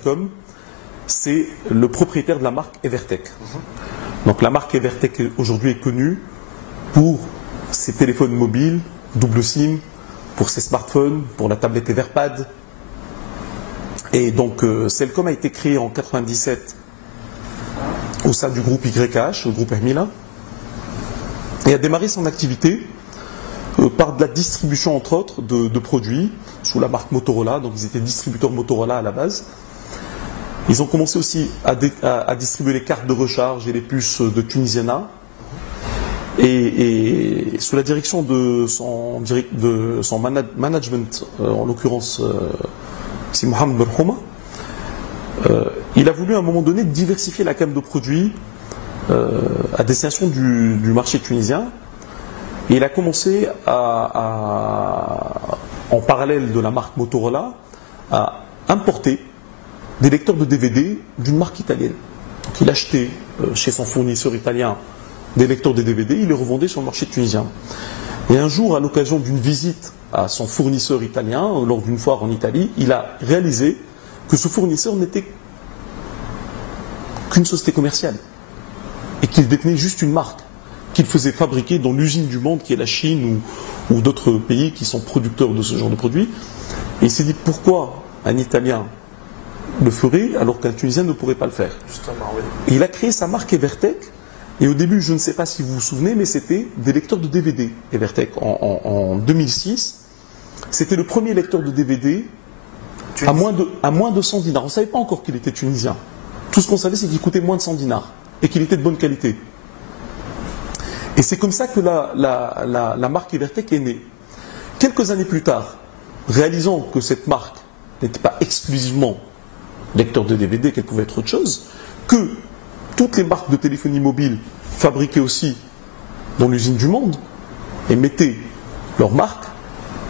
Cellcom, c'est le propriétaire de la marque Evertech. Donc la marque Evertech aujourd'hui est connue pour ses téléphones mobiles, double SIM, pour ses smartphones, pour la tablette Everpad. Et donc Cellcom a été créé en 97 au sein du groupe YH, le groupe Hermila, et a démarré son activité par de la distribution entre autres de produits sous la marque Motorola. Donc ils étaient distributeurs Motorola à la base. Ils ont commencé aussi à distribuer les cartes de recharge et les puces de Tunisiana. Et sous la direction de son management, en l'occurrence c'est Mohamed Berhouma, il a voulu à un moment donné diversifier la gamme de produits à destination du marché tunisien. Et il a commencé en parallèle de la marque Motorola, à importer des lecteurs de DVD d'une marque italienne. Donc il achetait chez son fournisseur italien des lecteurs de DVD, il les revendait sur le marché tunisien. Et un jour, à l'occasion d'une visite à son fournisseur italien, lors d'une foire en Italie, il a réalisé que ce fournisseur n'était qu'une société commerciale et qu'il détenait juste une marque qu'il faisait fabriquer dans l'usine du monde qui est la Chine ou d'autres pays qui sont producteurs de ce genre de produits. Et il s'est dit pourquoi un Italien le ferait alors qu'un Tunisien ne pourrait pas le faire. Justement, oui. Et il a créé sa marque Evertech. Et au début, je ne sais pas si vous vous souvenez, mais c'était des lecteurs de DVD Evertech. En 2006, c'était le premier lecteur de DVD à moins de 100 dinars. On ne savait pas encore qu'il était tunisien. Tout ce qu'on savait, c'est qu'il coûtait moins de 100 dinars et qu'il était de bonne qualité. Et c'est comme ça que la marque Evertech est née. Quelques années plus tard, réalisant que cette marque n'était pas exclusivement lecteur de DVD, qu'elle pouvait être autre chose, que toutes les marques de téléphonie mobile fabriquaient aussi dans l'usine du monde et mettaient leur marque,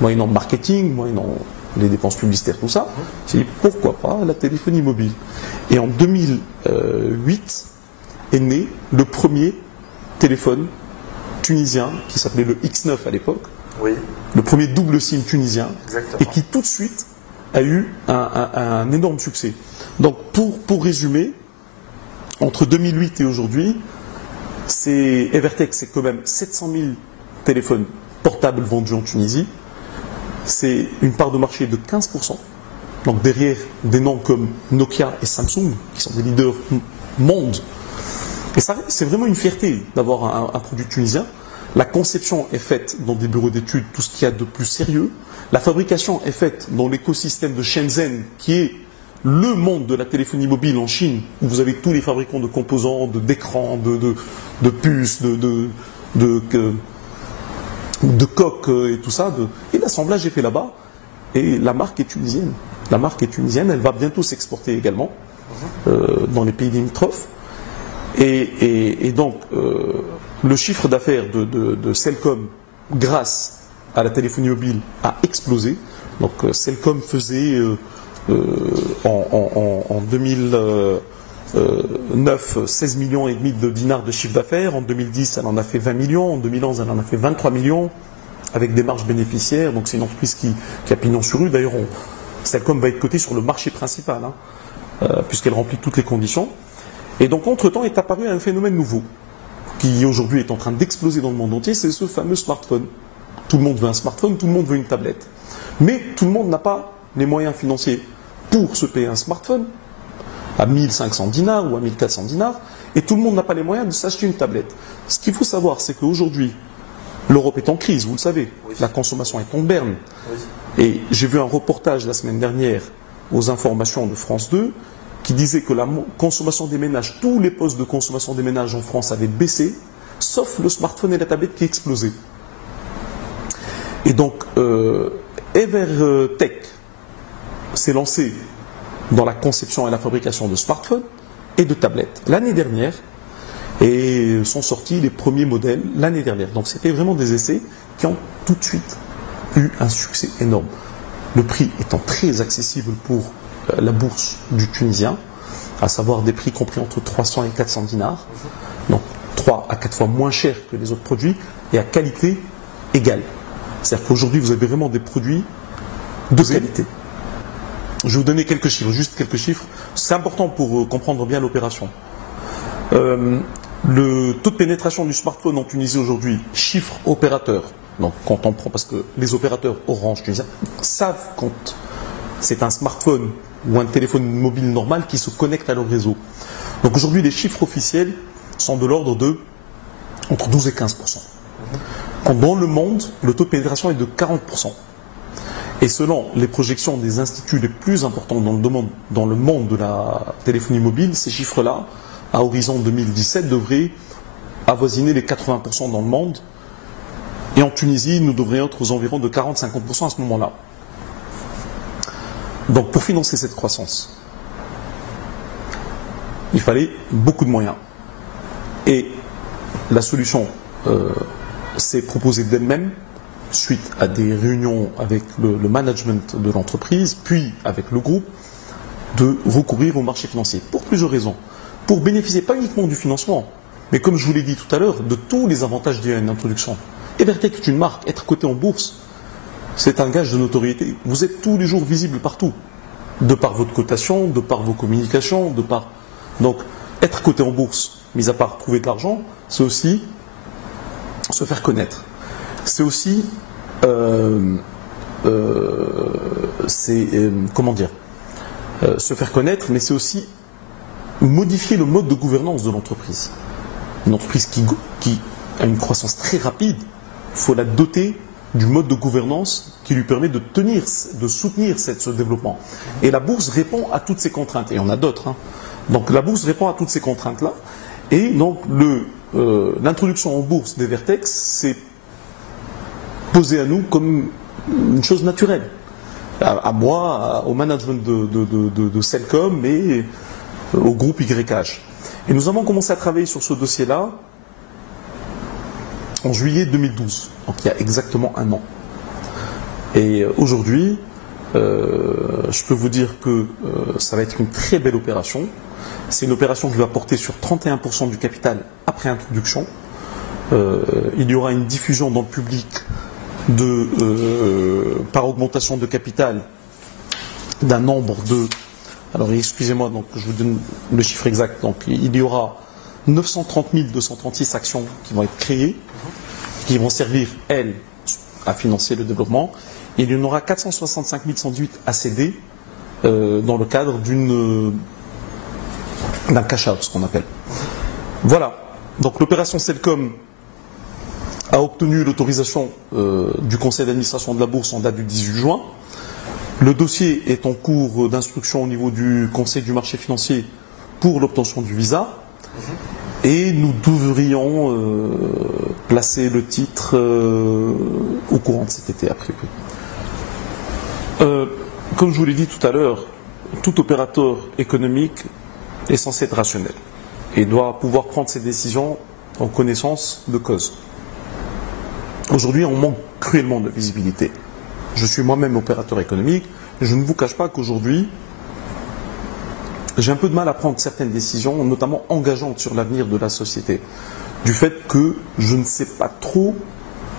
moyennant le marketing, moyennant les dépenses publicitaires, tout ça, c'est pourquoi pas la téléphonie mobile. Et en 2008 est né le premier téléphone tunisien qui s'appelait le X9 à l'époque, Oui, le premier double SIM tunisien, exactement. et qui tout de suite a eu un énorme succès. Donc pour résumer, entre 2008 et aujourd'hui, Evertech, c'est quand même 700 000 téléphones portables vendus en Tunisie. C'est une part de marché de 15%. Donc derrière des noms comme Nokia et Samsung, qui sont des leaders monde. Et ça, c'est vraiment une fierté d'avoir un produit tunisien. La conception est faite dans des bureaux d'études, tout ce qu'il y a de plus sérieux. La fabrication est faite dans l'écosystème de Shenzhen, qui est le monde de la téléphonie mobile en Chine, où vous avez tous les fabricants de composants, d'écrans, de puces, de coques et tout ça. Et l'assemblage est fait là-bas. Et la marque est tunisienne. La marque est tunisienne, elle va bientôt s'exporter également dans les pays limitrophes. Et donc, le chiffre d'affaires de Cellcom, grâce à la téléphonie mobile, a explosé. Donc, Cellcom faisait en 2009 16 millions et demi de dinars de chiffre d'affaires. En 2010, elle en a fait 20 millions. En 2011, elle en a fait 23 millions avec des marges bénéficiaires. Donc, c'est une entreprise qui a pignon sur rue. D'ailleurs, Cellcom va être cotée sur le marché principal, puisqu'elle remplit toutes les conditions. Et donc, entre-temps, est apparu un phénomène nouveau, qui aujourd'hui est en train d'exploser dans le monde entier, c'est ce fameux smartphone. Tout le monde veut un smartphone, tout le monde veut une tablette. Mais tout le monde n'a pas les moyens financiers pour se payer un smartphone à 1500 dinars ou à 1400 dinars, et tout le monde n'a pas les moyens de s'acheter une tablette. Ce qu'il faut savoir, c'est qu'aujourd'hui, l'Europe est en crise, vous le savez. Oui. La consommation est en berne. Oui. Et j'ai vu un reportage la semaine dernière aux informations de France 2 qui disait que la consommation des ménages, tous les postes de consommation des ménages en France avaient baissé, sauf le smartphone et la tablette qui explosaient. Et donc, Evertech s'est lancé dans la conception et la fabrication de smartphones et de tablettes l'année dernière, et sont sortis les premiers modèles l'année dernière. Donc c'était vraiment des essais qui ont tout de suite eu un succès énorme. Le prix étant très accessible pour la bourse du Tunisien, à savoir des prix compris entre 300 et 400 dinars, donc 3 à 4 fois moins cher que les autres produits, et à qualité égale. C'est-à-dire qu'aujourd'hui, vous avez vraiment des produits de qualité. Je vais vous donner quelques chiffres, juste quelques chiffres. C'est important pour comprendre bien l'opération. Le taux de pénétration du smartphone en Tunisie aujourd'hui, chiffre opérateur, donc quand on prend, parce que les opérateurs Orange tunisiens savent quand c'est un smartphone ou un téléphone mobile normal qui se connecte à leur réseau. Donc aujourd'hui, les chiffres officiels sont de l'ordre de entre 12 et 15%. Quand dans le monde, le taux de pénétration est de 40%. Et selon les projections des instituts les plus importants dans le monde de la téléphonie mobile, ces chiffres-là, à horizon 2017, devraient avoisiner les 80% dans le monde. Et en Tunisie, nous devrions être aux environs de 40-50% à ce moment-là. Donc pour financer cette croissance, il fallait beaucoup de moyens. Et la solution s'est proposée d'elle-même, suite à des réunions avec le management de l'entreprise, puis avec le groupe, de recourir au marché financier. Pour plusieurs raisons. Pour bénéficier pas uniquement du financement, mais comme je vous l'ai dit tout à l'heure, de tous les avantages liés à une introduction. Evertech est une marque, être coté en bourse, c'est un gage de notoriété. Vous êtes tous les jours visible partout, de par votre cotation, de par vos communications, de par... Donc, être coté en bourse, mis à part trouver de l'argent, c'est aussi se faire connaître. C'est aussi, se faire connaître, mais c'est aussi modifier le mode de gouvernance de l'entreprise. Une entreprise qui a une croissance très rapide, il faut la doter du mode de gouvernance qui lui permet de soutenir ce développement. Et la bourse répond à toutes ces contraintes. Et il y en a d'autres. Donc la bourse répond à toutes ces contraintes-là. Et donc l'introduction en bourse d'Evertech s'est posée à nous comme une chose naturelle. À moi, au management de Cellcom et au groupe YH. Et nous avons commencé à travailler sur ce dossier-là en juillet 2012, donc il y a exactement un an. Et aujourd'hui, je peux vous dire que ça va être une très belle opération. C'est une opération qui va porter sur 31% du capital après introduction. Il y aura une diffusion dans le public par augmentation de capital d'un nombre de... Alors excusez-moi, donc je vous donne le chiffre exact. Donc il y aura 930 236 actions qui vont être créées, qui vont servir, elles, à financer le développement. Et il y en aura 465 118 à céder dans le cadre d'un cash-out, ce qu'on appelle. Voilà. Donc l'opération Cellcom a obtenu l'autorisation du conseil d'administration de la bourse en date du 18 juin. Le dossier est en cours d'instruction au niveau du conseil du marché financier pour l'obtention du visa. Et nous devrions placer le titre au courant de cet été, a priori. Comme je vous l'ai dit tout à l'heure, tout opérateur économique est censé être rationnel et doit pouvoir prendre ses décisions en connaissance de cause. Aujourd'hui, on manque cruellement de visibilité. Je suis moi-même opérateur économique, et je ne vous cache pas qu'aujourd'hui, j'ai un peu de mal à prendre certaines décisions, notamment engageantes sur l'avenir de la société, du fait que je ne sais pas trop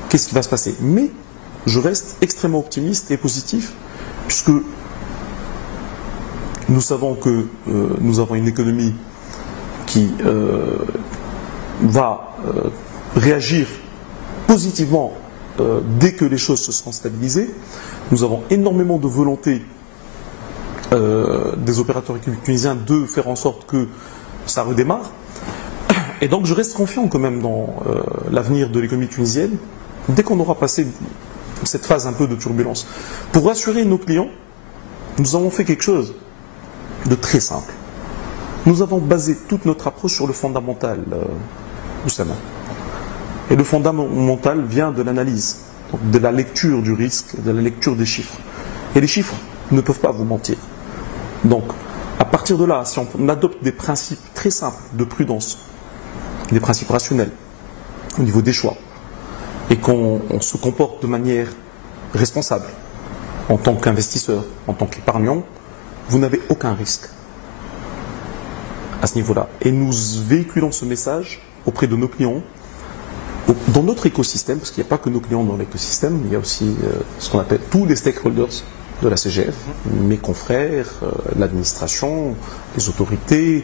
qu'est-ce qui va se passer. Mais je reste extrêmement optimiste et positif, puisque nous savons que nous avons une économie qui va réagir positivement dès que les choses se seront stabilisées. Nous avons énormément de volonté des opérateurs économiques tunisiens de faire en sorte que ça redémarre. Et donc je reste confiant quand même dans l'avenir de l'économie tunisienne dès qu'on aura passé cette phase un peu de turbulence. Pour rassurer nos clients, nous avons fait quelque chose de très simple. Nous avons basé toute notre approche sur le fondamental, Oussama. Et le fondamental vient de l'analyse, de la lecture du risque, de la lecture des chiffres. Et les chiffres ne peuvent pas vous mentir. Donc, à partir de là, si on adopte des principes très simples de prudence, des principes rationnels au niveau des choix, et qu'on se comporte de manière responsable en tant qu'investisseur, en tant qu'épargnant, vous n'avez aucun risque à ce niveau-là. Et nous véhiculons ce message auprès de nos clients, dans notre écosystème, parce qu'il n'y a pas que nos clients dans l'écosystème, il y a aussi ce qu'on appelle tous les stakeholders de la CGF, mes confrères, l'administration, les autorités,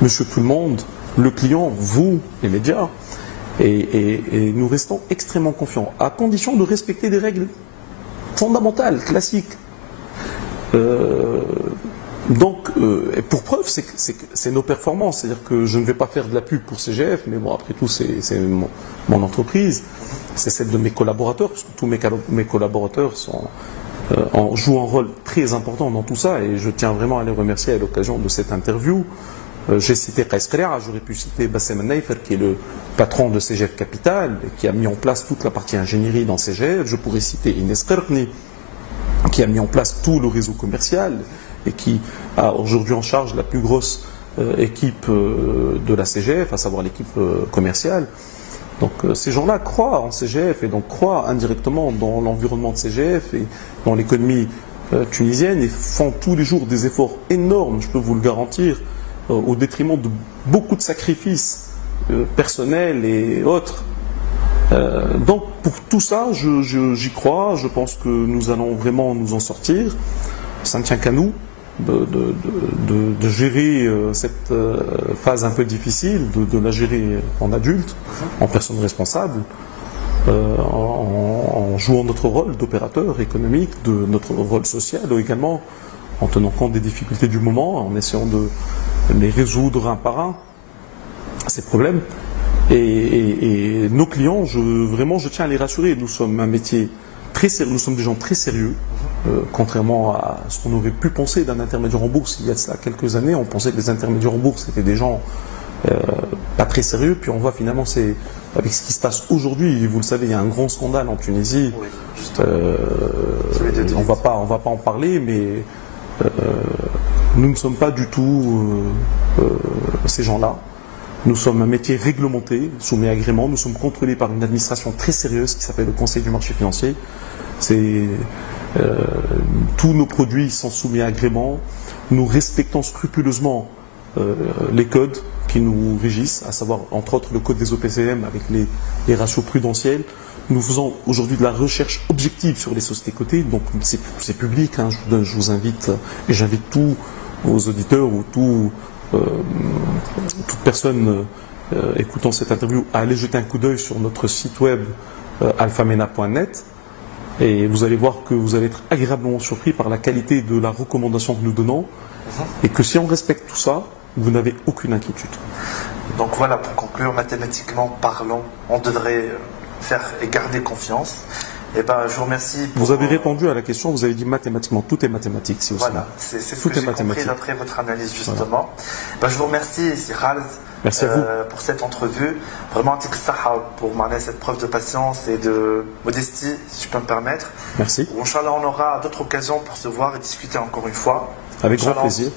monsieur tout le monde, le client, vous, les médias. Et nous restons extrêmement confiants, à condition de respecter des règles fondamentales, classiques. Donc, pour preuve, c'est nos performances. C'est-à-dire que je ne vais pas faire de la pub pour CGF, mais bon, après tout, c'est mon entreprise. C'est celle de mes collaborateurs, parce que tous mes collaborateurs jouent un rôle très important dans tout ça. Et je tiens vraiment à les remercier à l'occasion de cette interview. J'ai cité Qais Qreya, j'aurais pu citer Bassem Naifer, qui est le patron de CGF Capital, qui a mis en place toute la partie ingénierie dans CGF. Je pourrais citer Inès Qerni, qui a mis en place tout le réseau commercial et qui a aujourd'hui en charge la plus grosse équipe de la CGF, à savoir l'équipe commerciale. Donc ces gens-là croient en CGF et donc croient indirectement dans l'environnement de CGF et dans l'économie tunisienne et font tous les jours des efforts énormes, je peux vous le garantir, au détriment de beaucoup de sacrifices personnels et autres. Donc pour tout ça, j'y crois, je pense que nous allons vraiment nous en sortir. Ça ne tient qu'à nous de gérer cette phase un peu difficile, de la gérer en adulte, en personne responsable, en jouant notre rôle d'opérateur économique, de notre rôle social également, en tenant compte des difficultés du moment, en essayant de les résoudre un par un, ces problèmes. Et nos clients, je tiens à les rassurer, nous sommes un métier très sérieux, nous sommes des gens très sérieux, contrairement à ce qu'on aurait pu penser d'un intermédiaire en bourse il y a cela quelques années. On pensait que les intermédiaires en bourse étaient des gens pas très sérieux, puis on voit finalement, avec ce qui se passe aujourd'hui, vous le savez, il y a un grand scandale en Tunisie. Oui, on va pas en parler, mais nous ne sommes pas du tout ces gens-là. Nous sommes un métier réglementé, soumis à agrément. Nous sommes contrôlés par une administration très sérieuse qui s'appelle le Conseil du marché financier. Tous nos produits sont soumis à agrément. Nous respectons scrupuleusement les codes qui nous régissent, à savoir entre autres le code des OPCM avec les ratios prudentiels. Nous faisons aujourd'hui de la recherche objective sur les sociétés cotées, donc c'est public. Hein, je vous invite, et j'invite tous vos auditeurs ou toute personne écoutant cette interview à aller jeter un coup d'œil sur notre site web alfamena.net et vous allez voir que vous allez être agréablement surpris par la qualité de la recommandation que nous donnons et que si on respecte tout ça, vous n'avez aucune inquiétude. Donc voilà, pour conclure, mathématiquement parlant, on devrait faire et garder confiance. Eh ben, je vous remercie. Vous avez répondu à la question, vous avez dit mathématiquement, tout est mathématique. Voilà, c'est ce que j'ai compris d'après votre analyse justement. Voilà. Ben, je vous remercie, Khaled. Merci à vous. Pour cette entrevue. Vraiment, pour m'amener cette preuve de patience et de modestie, si je peux me permettre. Merci. Inch'Allah, on aura d'autres occasions pour se voir et discuter encore une fois. Avec grand plaisir.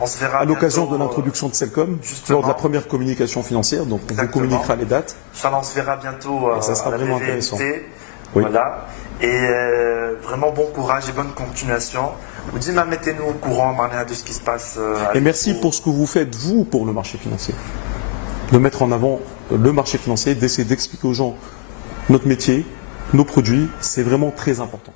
On se verra à l'occasion de l'introduction de Celcom, lors de la première communication financière, donc on vous communiquera les dates. Inch'Allah, on se verra bientôt ça sera vraiment intéressant. Oui. Voilà. Et vraiment bon courage et bonne continuation. Vous dites, mettez-nous au courant de ce qui se passe. Et merci pour ce que vous faites, vous, pour le marché financier. De mettre en avant le marché financier, d'essayer d'expliquer aux gens notre métier, nos produits, c'est vraiment très important.